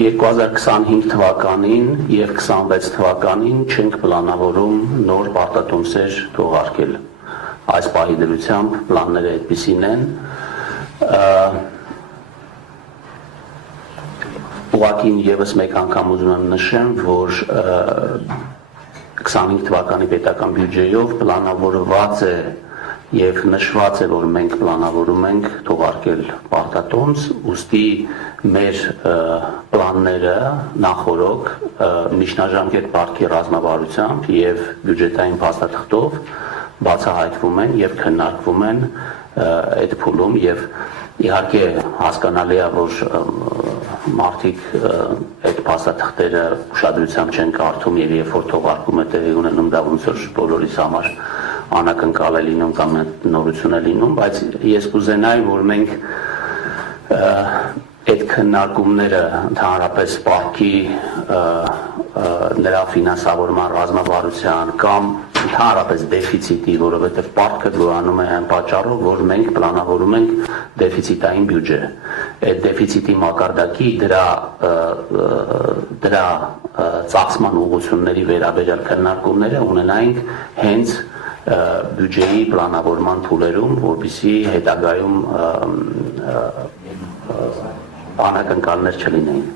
2025 թվականին և 26 թվականին չենք պլանավորում նոր պարտատոմսեր թողարկել։ Այս պահի դրությամբ պլանները այդպիսին են։ Ուղղակի ևս մեկ անգամ ուզում եմ նշեմ, որ 25 թվականի պետական բյուջեով պլանավորված է և նշված է, որ մենք պլանավորում ենք թողարկել պարտատոմս, ուստի մեր պլանները նախօրոք միջնաժամկետ պարտքի ռազմավարությամբ և բյուջետային փաստաթղթով բացահայտվում են և քննարկվում են այդ փուլում և իհարկե հասկանալի է, որ մարդիկ այդ փաստաթղթերը ուշադրությամբ չեն կարդում և երբ որ թողարկումը տեղի ունենում, դա ոնց որ բոլորիս համար անակնկալ է լինում կամ նորություն է լինում, բայց ես կուզենայի, որ մենք այդ քննարկումները ընդհանրապես պարտքի նրա ֆինանսավորման ռազմավարության կամ ընդհանրապես դեֆիցիտի, որովհետև պարտքը գոյանում է այն պատճառով, որ մենք պլանավորում ենք դեֆիցիտային բյուջե։ Այդ դեֆիցիտի մակարդակի դրա ծախսման ուղղությունների վերաբերյալ քննարկումները ունենայինք հենց բյուջեի պլանավորման փուլերում, որպեսզի հետագայում անակնկալներ չլինեին։